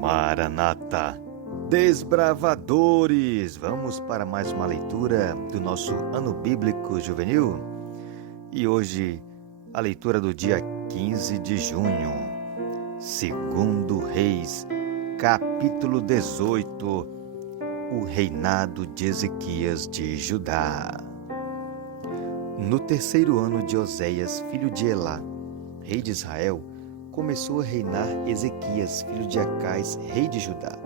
Maranata, desbravadores! Vamos para mais uma leitura do nosso Ano Bíblico Juvenil. E hoje, a leitura do dia 15 de junho, segundo Reis, capítulo 18, o reinado de Ezequias de Judá. No terceiro ano de Oséias, filho de Elá, rei de Israel, começou a reinar Ezequias, filho de Acais, rei de Judá.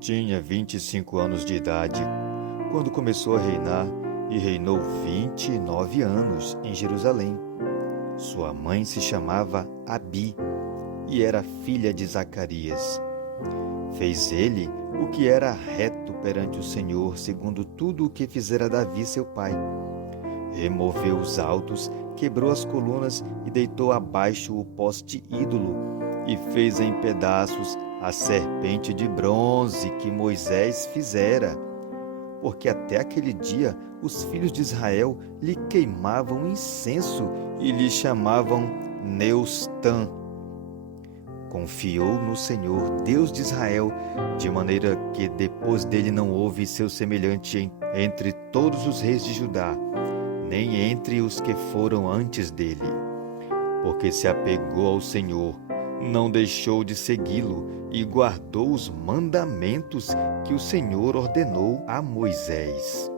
Tinha 25 anos de idade quando começou a reinar e reinou 29 anos em Jerusalém. Sua mãe se chamava Abi e era filha de Zacarias. Fez ele o que era reto perante o Senhor, segundo tudo o que fizera Davi seu pai. Removeu os altos, quebrou as colunas e deitou abaixo o poste ídolo, e fez em pedaços a serpente de bronze que Moisés fizera. Porque até aquele dia os filhos de Israel lhe queimavam incenso e lhe chamavam Neustã. Confiou no Senhor, Deus de Israel, de maneira que depois dele não houve seu semelhante entre todos os reis de Judá, nem entre os que foram antes dele. Porque se apegou ao Senhor, não deixou de segui-lo e guardou os mandamentos que o Senhor ordenou a Moisés.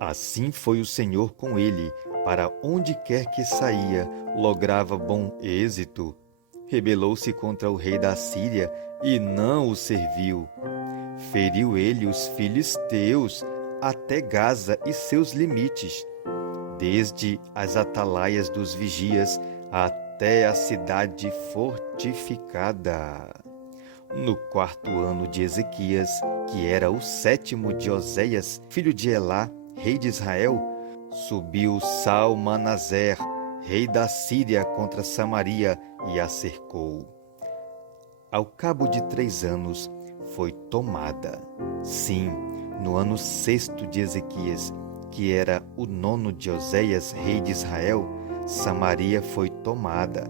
Assim foi o Senhor com ele, para onde quer que saía, lograva bom êxito. Rebelou-se contra o rei da Síria e não o serviu. Feriu ele os filisteus até Gaza e seus limites, desde as atalaias dos vigias até a cidade fortificada. No quarto ano de Ezequias, que era o sétimo de Oséias, filho de Elá, rei de Israel, subiu Salmanaser, rei da Síria, contra Samaria e a cercou. Ao cabo de 3 anos, foi tomada. Sim, no ano sexto de Ezequias, que era o 9º de Oséias, rei de Israel, Samaria foi tomada.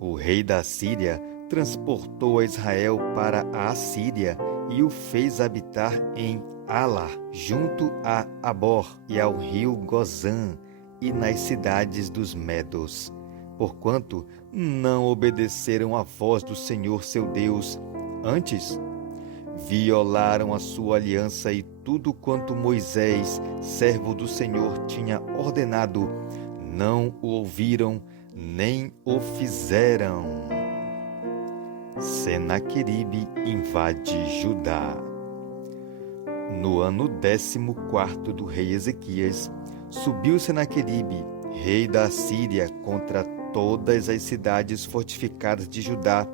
O rei da Síria transportou a Israel para a Assíria e o fez habitar em Alar, junto a Abor e ao rio Gozã, e nas cidades dos Medos, porquanto não obedeceram à voz do Senhor seu Deus, antes violaram a sua aliança e tudo quanto Moisés, servo do Senhor, tinha ordenado, não o ouviram nem o fizeram. Senaqueribe invade Judá. No ano 14º do rei Ezequias, subiu Senaqueribe, rei da Síria, contra todas as cidades fortificadas de Judá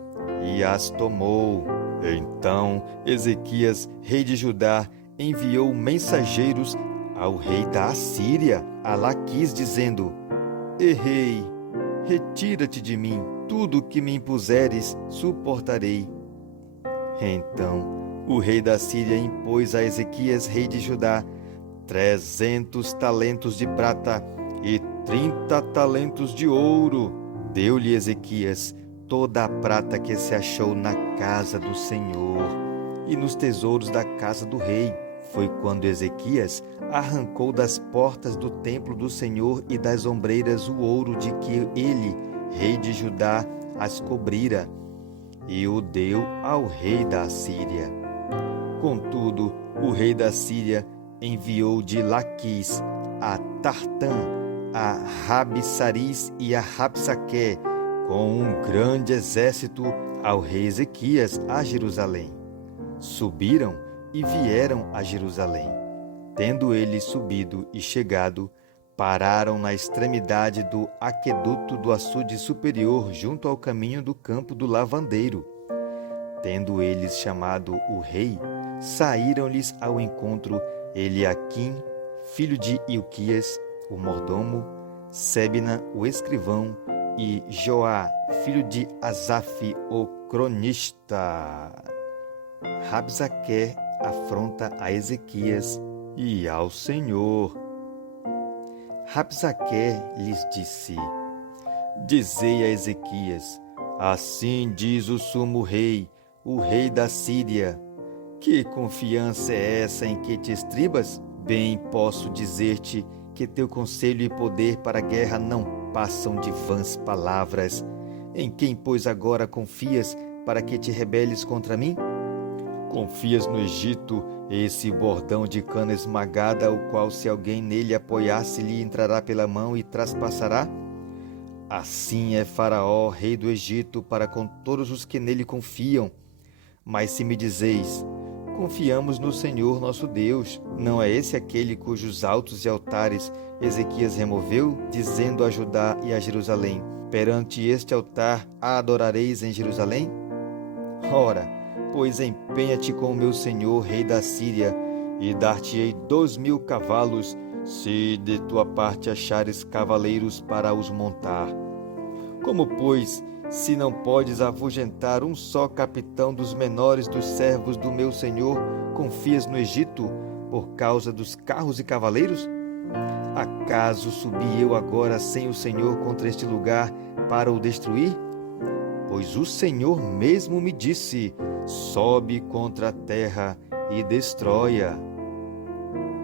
e as tomou. Então Ezequias, rei de Judá, enviou mensageiros ao rei da Assíria, a Laquis, dizendo: Errei, retira-te de mim, tudo o que me impuseres suportarei. Então o rei da Síria impôs a Ezequias, rei de Judá, 300 talentos de prata e 30 talentos de ouro. Deu-lhe Ezequias toda a prata que se achou na casa do Senhor e nos tesouros da casa do rei. Foi quando Ezequias arrancou das portas do templo do Senhor e das ombreiras o ouro de que ele, rei de Judá, as cobrira, e o deu ao rei da Assíria. Contudo, o rei da Síria enviou de Laquis a Tartã, a Rabsaris e a Rabsaqué, com um grande exército, ao rei Ezequias a Jerusalém. Subiram e vieram a Jerusalém. Tendo eles subido e chegado, pararam na extremidade do aqueduto do açude superior, junto ao caminho do campo do lavandeiro. Tendo eles chamado o rei, saíram-lhes ao encontro Eliaquim, filho de Ilquias, o mordomo, Sebna, o escrivão, e Joá, filho de Asaf, o cronista. Rabsaqué afronta a Ezequias e ao Senhor. Rabsaqué lhes disse: Dizei a Ezequias: Assim diz o sumo rei, o rei da Síria. Que confiança é essa em que te estribas? Bem posso dizer-te que teu conselho e poder para a guerra não passam de vãs palavras. Em quem, pois, agora confias para que te rebeles contra mim? Confias no Egito, esse bordão de cana esmagada, o qual, se alguém nele apoiar-se, lhe entrará pela mão e traspassará? Assim é Faraó, rei do Egito, para com todos os que nele confiam. Mas se me dizeis, confiamos no Senhor nosso Deus, não é esse aquele cujos altos e altares Ezequias removeu, dizendo a Judá e a Jerusalém, perante este altar a adorareis em Jerusalém? Ora, pois empenha-te com o meu senhor, rei da Síria, e dar-te-ei 2.000 cavalos, se de tua parte achares cavaleiros para os montar. Como, pois, se não podes afugentar um só capitão dos menores dos servos do meu senhor, confias no Egito por causa dos carros e cavaleiros? Acaso subi eu agora sem o Senhor contra este lugar para o destruir? Pois o Senhor mesmo me disse, sobe contra a terra e destrói-a.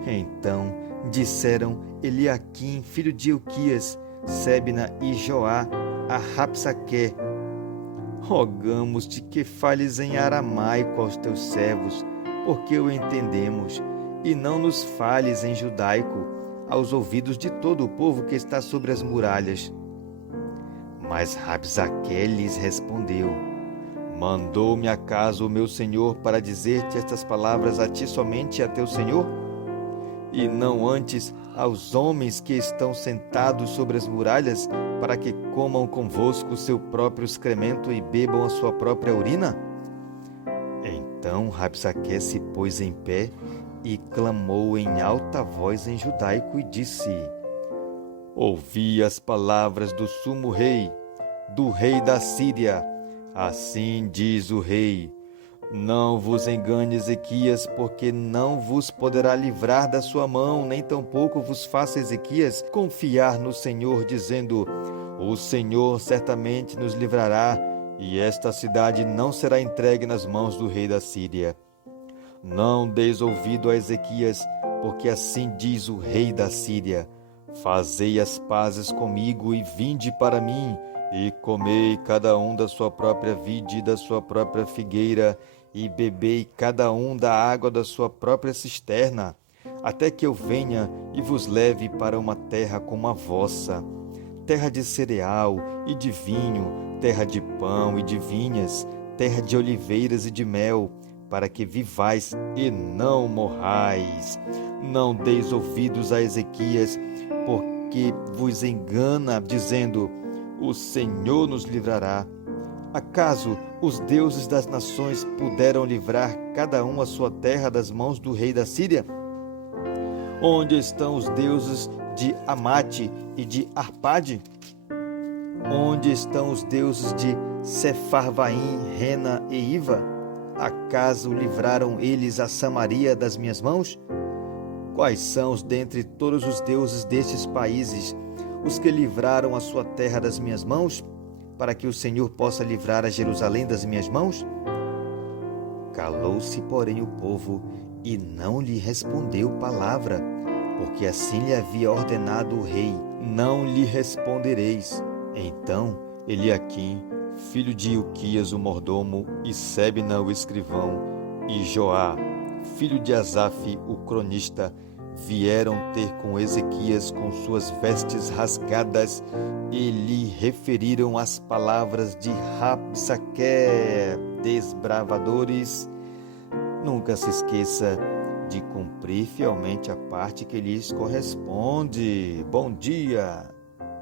Então disseram Eliaquim, filho de Hilquias, Sebna e Joá a Rabsaque, rogamos-te que fales em aramaico aos teus servos, porque o entendemos, e não nos fales em judaico, aos ouvidos de todo o povo que está sobre as muralhas. Mas Rabsaque lhes respondeu, mandou-me acaso o meu senhor para dizer-te estas palavras a ti somente e a teu senhor? E não antes aos homens que estão sentados sobre as muralhas, para que comam convosco o seu próprio excremento e bebam a sua própria urina? Então Rabsaque se pôs em pé e clamou em alta voz em judaico e disse, ouvi as palavras do sumo rei, do rei da Síria. Assim diz o rei, não vos engane Ezequias, porque não vos poderá livrar da sua mão, nem tampouco vos faça Ezequias confiar no Senhor, dizendo, o Senhor certamente nos livrará, e esta cidade não será entregue nas mãos do rei da Síria. Não deis ouvido a Ezequias, porque assim diz o rei da Síria, fazei as pazes comigo e vinde para mim, e comei cada um da sua própria vide e da sua própria figueira, e bebei cada um da água da sua própria cisterna, até que eu venha e vos leve para uma terra como a vossa, terra de cereal e de vinho, terra de pão e de vinhas, terra de oliveiras e de mel, para que vivais e não morrais. Não deis ouvidos a Ezequias, porque vos engana, dizendo, o Senhor nos livrará. Acaso os deuses das nações puderam livrar cada um a sua terra das mãos do rei da Síria? Onde estão os deuses de Amate e de Arpade? Onde estão os deuses de Sefarvaim, Rena e Iva? Acaso livraram eles a Samaria das minhas mãos? Quais são os dentre todos os deuses destes países, os que livraram a sua terra das minhas mãos, para que o Senhor possa livrar a Jerusalém das minhas mãos? Calou-se, porém, o povo e não lhe respondeu palavra, porque assim lhe havia ordenado o rei, não lhe respondereis. Então Eliaquim, filho de Hilquias o mordomo, e Sebna o escrivão, e Joá, filho de Asaf o cronista, vieram ter com Ezequias com suas vestes rasgadas e lhe referiram as palavras de Rabsaque, desbravadores. Nunca se esqueça de cumprir fielmente a parte que lhes corresponde. Bom dia!